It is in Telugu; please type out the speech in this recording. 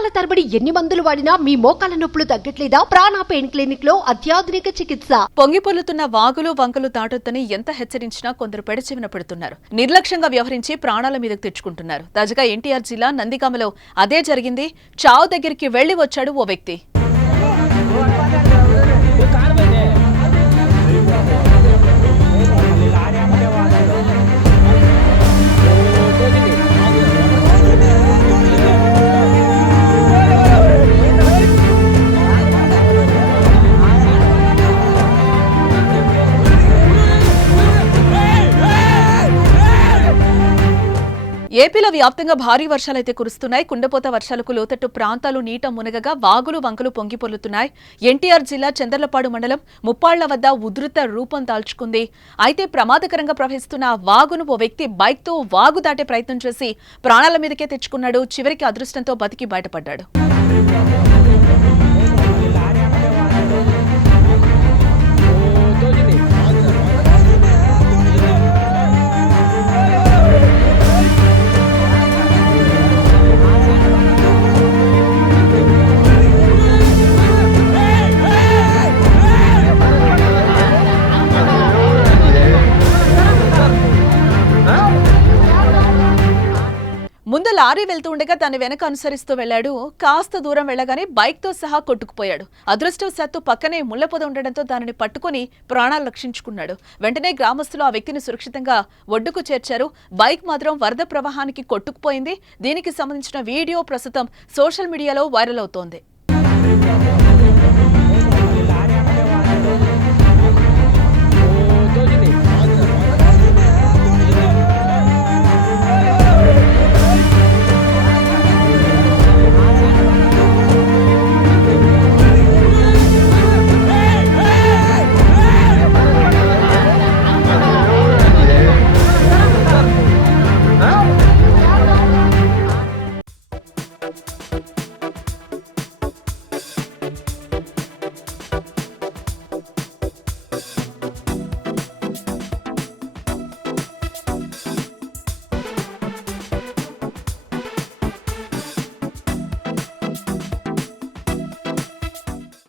నెలల తరబడి ఎన్ని మందులు వాడినా మీ మోకాల నొప్పులు తగ్గట్లేదా? ప్రాణ పెయిన్ క్లినిక్ లో అత్యాధునిక చికిత్స. పొంగిపొల్లుతున్న వాగులు వంకలు దాటొద్దని ఎంత హెచ్చరించినా కొందరు పెడచెవిన పెడుతున్నారు. నిర్లక్ష్యంగా వ్యవహరించి ప్రాణాల మీదకు తెచ్చుకుంటున్నారు. తాజాగా ఎన్టీఆర్ జిల్లా నందిగామలో అదే జరిగింది. చావు దగ్గరికి వెళ్లి వచ్చాడు ఓ వ్యక్తి. ఏపీలో వ్యాప్తంగా భారీ వర్షాలైతే కురుస్తున్నాయి. కుండపోత వర్షాలకు లోతట్టు ప్రాంతాలు నీట మునగగా వాగులు వంకలు పొంగిపొల్లుతున్నాయి. ఎన్టీఆర్ జిల్లా చందర్లపాడు మండలం ముప్పాళ్ల వద్ద ఉధృత రూపం దాల్చుకుంది. అయితే ప్రమాదకరంగా ప్రవహిస్తున్న వాగును ఓ వ్యక్తి బైక్తో వాగు దాటే ప్రయత్నం చేసి ప్రాణాల మీదకే తెచ్చుకున్నాడు. చివరికి అదృష్టంతో బతికి బయటపడ్డాడు. ముందు లారీ వెళ్తూ ఉండగా దాన్ని వెనక అనుసరిస్తూ వెళ్లాడు. కాస్త దూరం వెళ్లగానే బైక్ తో సహా కొట్టుకుపోయాడు. అదృష్టవశాత్తు పక్కనే ముళ్లపొద ఉండడంతో దానిని పట్టుకుని ప్రాణాలు రక్షించుకున్నాడు. వెంటనే గ్రామస్తులు ఆ వ్యక్తిని సురక్షితంగా ఒడ్డుకు చేర్చారు. బైక్ మాత్రం వరద ప్రవాహానికి కొట్టుకుపోయింది. దీనికి సంబంధించిన వీడియో ప్రస్తుతం సోషల్ మీడియాలో వైరల్ అవుతోంది.